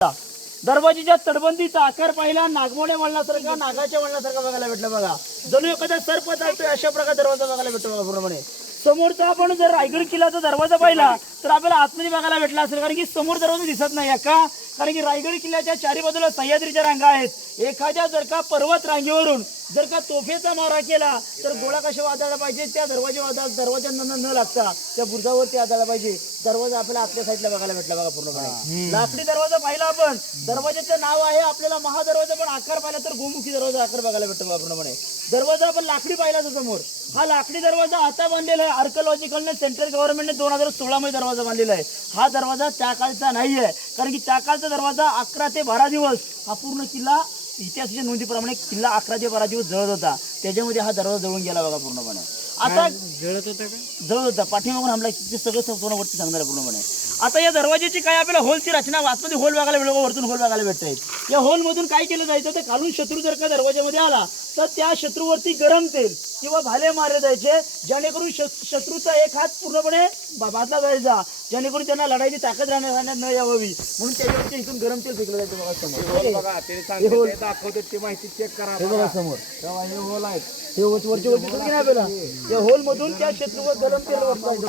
दरवाजीच्या तडबंदीचा आकार पाहिला नागमोडे वळणासारखा नागाच्या वळणासारखा बघायला भेटला बघा. जणू एखादा सर्प चालतोय अशा प्रकारे दरवाजा बघायला भेटतो बघा पूर्णपणे. समोरचा आपण जर रायगड किल्ल्याचा दरवाजा पाहिला तर आपल्याला आतमध्ये बघायला भेटला असेल कारण की समोर दरवाजा दिसत नाही का कारण की रायगड किल्ल्याच्या चारी बाजूला सह्याद्रीच्या रांगा आहेत. एखाद्या जर का पर्वत रांगेवरून जर का तोफेचा मारा केला तर गोळा कशा वाजायला पाहिजे? त्या दरवाजे वाजा दरवाज्यांना न लागता त्या बुर्जावरती आदायला पाहिजे. दरवाजा आपल्याला आतल्या साईडला बघायला भेटला बघा पूर्णपणे. लाकडी दरवाजा पाहिला आपण. दरवाजाचं नाव आहे आपल्याला महादरवाजा पण आकार पाहिला तर गोमुखी दरवाजा आकार बघायला भेटतो बघा पूर्णपणे. दरवाजा आपण लाकडी पाहिला समोर. हा लाकडी दरवाजा आता बांधलेला आहे. आर्कोलॉजिकलने सेंट्रल गव्हर्नमेंटने दोन हजार सोळा मध्ये दरवाजा बांधलेला आहे. हा दरवाजा त्या काळचा नाही आहे कारण की त्या काळचा दरवाजा अकरा ते बारा दिवस हा पूर्ण किल्ला इतिहासाच्या नोंदीप्रमाणे किल्ला अकरा ते बारा दिवस जळत होता. त्याच्यामध्ये हा दरवाजा जळून गेला बघा पूर्णपणे. आता जळत होतं का? जवळ होता. पाठीमागून हमला ते सगळं संपूर्ण वरती सांगणार पूर्णपणे. आता या दरवाजाची काय आपल्याला होलची रचना? आतमध्ये होल बघायला भेटतो वरतून होल बघायला भेटत या होल मधून काय केलं जायचं? तर खालून शत्रू जर का दरवाजामध्ये आला तर त्या शत्रूवरती गरम तेल किंवा भाले मारले जायचे जेणेकरून शत- शत्रूचा एक हात पूर्णपणे बाजला जायचा. जेणेकरून त्यांना लढायची ताकद राहणार न यावी म्हणून त्याच्यावरती इथून गरम तेल फेकलं जायचं बघा समोर. दाखवते ती माहिती चेक करा हे बघा समोर. तेव्हा हे होल आहेत. हे वरची नाही आपल्याला या होल मधून त्या शत्रूवर गरम तेल वापरायचं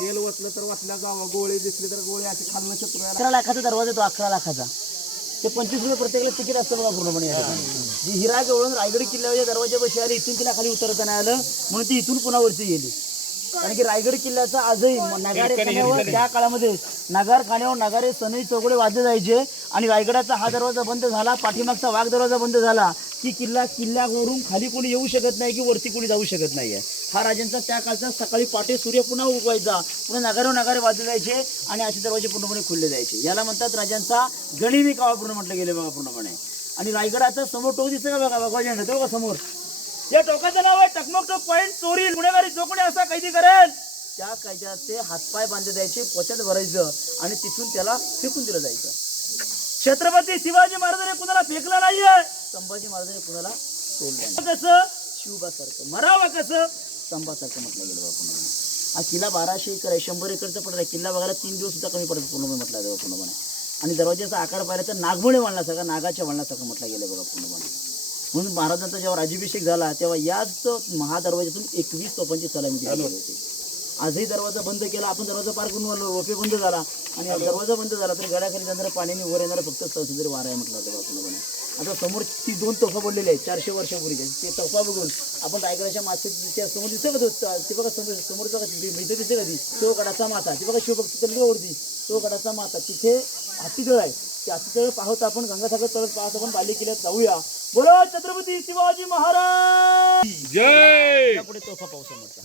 तेल वचलं तर वचल्या जावं गोळे दिसले तर गोळे असे खाल्लं शत्रू. अकरा लाखाचा दरवाजा आहे तो अकरा लाखाचा. ते पंचवीस रुपये प्रत्येकाला तिकीट असतं बघा पूर्णपणे या ठिकाणी. जी हिरा गवळून रायगड किल्ल्याच्या दरवाजापाशी आली इथून तिला खाली उतरता नाही आलं. म्हणून ती इथून पुन्हा वरती गेली. कारण की रायगड किल्ल्याचा आजही नगारे खाण्यावर त्या काळामध्ये नगार खाण्यावर नगारे सनई चौकडे वाजले जायचे आणि रायगडाचा हा दरवाजा बंद झाला पाठीमागचा वाघ दरवाजा बंद झाला की किल्ला किल्ल्यावरून खाली कोणी येऊ शकत नाही की वरती कोणी जाऊ शकत नाहीये. हा राजांचा त्या काळचा सकाळी पाटे सूर्य पुन्हा उगवायचा पुन्हा नगारो नगारे वाजले जायचे आणि असे दरवाजे पूर्णपणे खुलले जायचे. याला म्हणतात राजांचा गणिमी काळ पूर्ण म्हटलं गेले बघा पूर्णपणे. आणि रायगडाचा समोर टोक दिसतं का बघा बघा झेंडा तो बघा समोर. या टोकाचं नाव आहे टकमक टोक पॉईंट चोरी गुन्हेगारी जो कोणी असा कैदी करेल. त्या कैद्याचे हातपाय बांधले जायचे पोच्यात भरायचं आणि तिथून त्याला फेकून दिलं जायचं. छत्रपती शिवाजी महाराजांनी कुणाला फेकलं नाहीये? संभाजी महाराजांनी कुणाला सोडलं. कसं? शिवबासारखं. मरावा कसं? स्तंभासारखं म्हटलं गेलं बा पूर्णपणे हा किल्ला बाराशे एकर आहे शंभर एकरचा पडला किल्ला बघायला तीन दिवस सुद्धा कमी पडत पूर्णपणे म्हटलं जातं पूर्णपणे आणि दरवाजाचा आकार पाहिला तर नागमोडे वळणासारखा नागाच्या वळणासारखं म्हटलं गेलं बघा पूर्णपणे म्हणून महाराजांचा जेव्हा राज्याभिषेक झाला तेव्हा याच महादरवाज्यातून एकवीस तोफांची सलामी दिली होती. आजही दरवाजा बंद केला आपण दरवाजा पार करून आलो रोपे बंद झाला आणि दरवाजा बंद झाला तर गळ्याखाली जाणाऱ्या पाण्याने वर येणारा फक्त सह्याद्री वारा आहे म्हटलं होतं पूर्णपणे आता समोर ती दोन तोफा पडलेल्या आहेत चारशे वर्षापूर्वीच्या ते तोफा बघून आपण रायगडाच्या मासेच्या समोर दिसतं का तो ते बघा समोर समोर मिळतं दिसते का ती तो गडाचा माथा ते बघा शिवभक्त वरती तो गडाचा माथा तिथे हातीतळ आहे. त्या हातीतळ पाहत आपण गंगासागर तळत पाहत आपण बाली किल्ल्यात जाऊया. बोलो छत्रपती शिवाजी महाराज! जय! पुढे तोफा पाऊस समोरचा